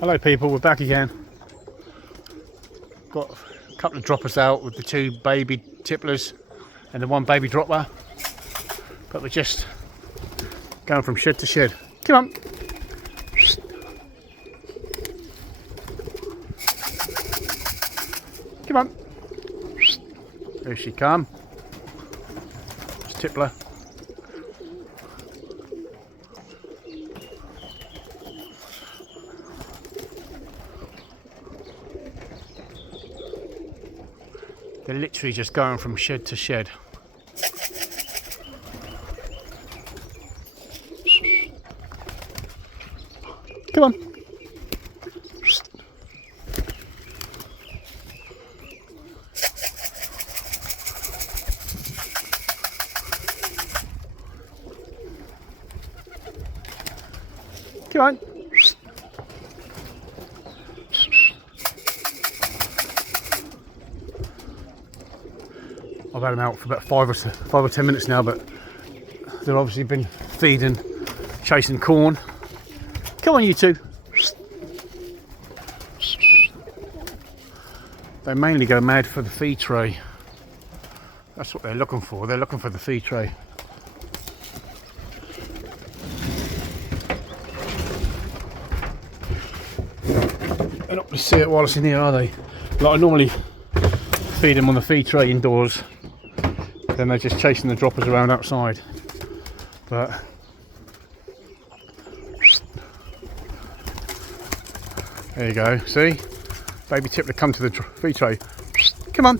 Hello people, we're back again. Got a couple of droppers out with the 2 baby tipplers and the 1 baby dropper. But we're just going from shed to shed. Come on. Come on. There she come. It's tippler. They're literally just going from shed to shed. Come on. Come on. I've had them out for about 5 or 10 minutes now, but they've obviously been feeding, chasing corn. Come on, you two. They mainly go mad for the feed tray. That's what they're looking for. They're looking for the feed tray. They're not going to see it while it's in here, are they? Like I normally feed them on the feed tray indoors. Then they're just chasing the droppers around outside. But there you go, see? Baby tippler come to the feed tray. Come on.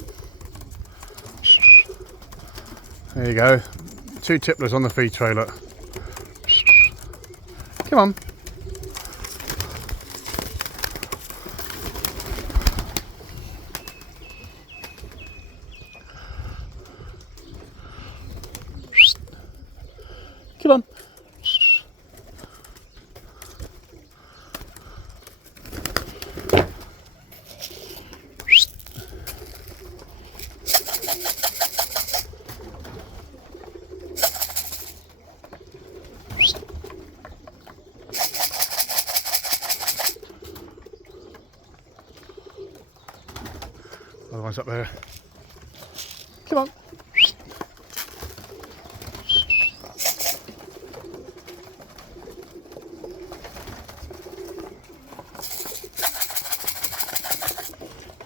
There you go. 2 tipplers on the feed tray, look. Come on. Come on. Other one's up there. Come on.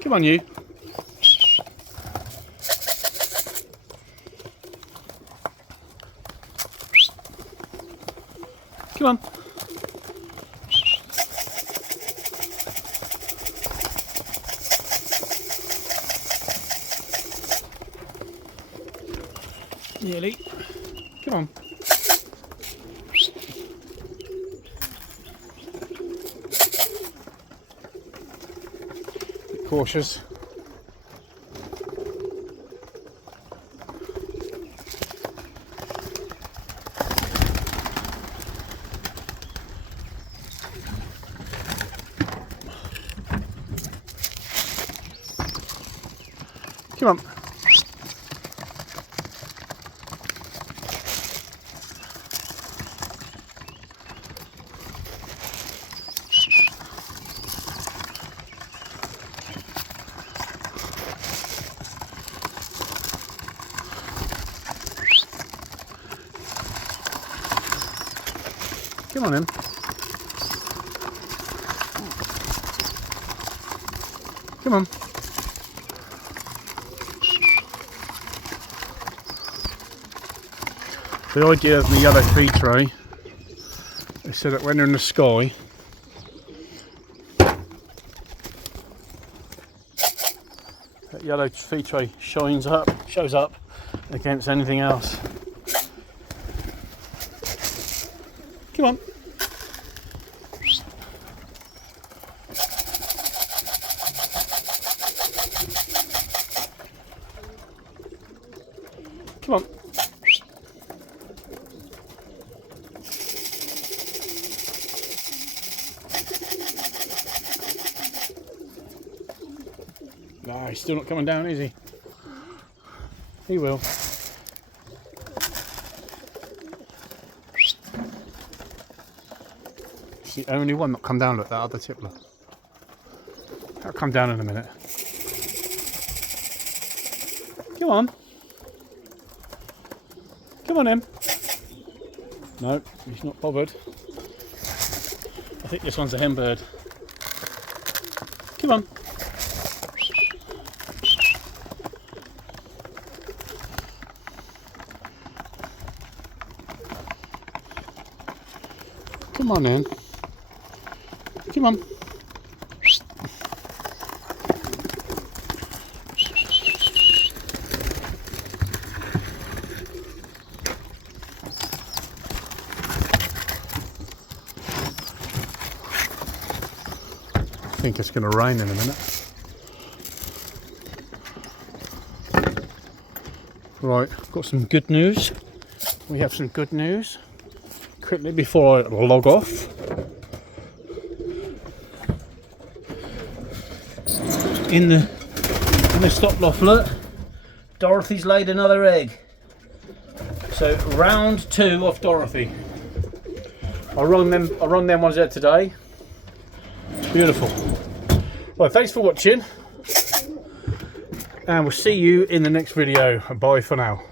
Come on, you. Come on. Nearly. Come on. Bit cautious. Come on. Come on in. Come on. The idea of the yellow feed tray is so that when they're in the sky, that yellow feed tray shows up against anything else. Come on. Come on. No, he's still not coming down, is he? He will. It's the only one that come down like that other tippler. That'll come down in a minute. Come on. Come on in. No, he's not bothered. I think this one's a hen bird. Come on. Come on in. Come on. I think it's going to rain in a minute. Right, I've got some good news. We have some good news. Quickly before I log off. In the stop loft, look, Dorothy's laid another egg. So round 2 off Dorothy. I run them ones out today. Beautiful. Well, thanks for watching, and we'll see you in the next video. Bye for now.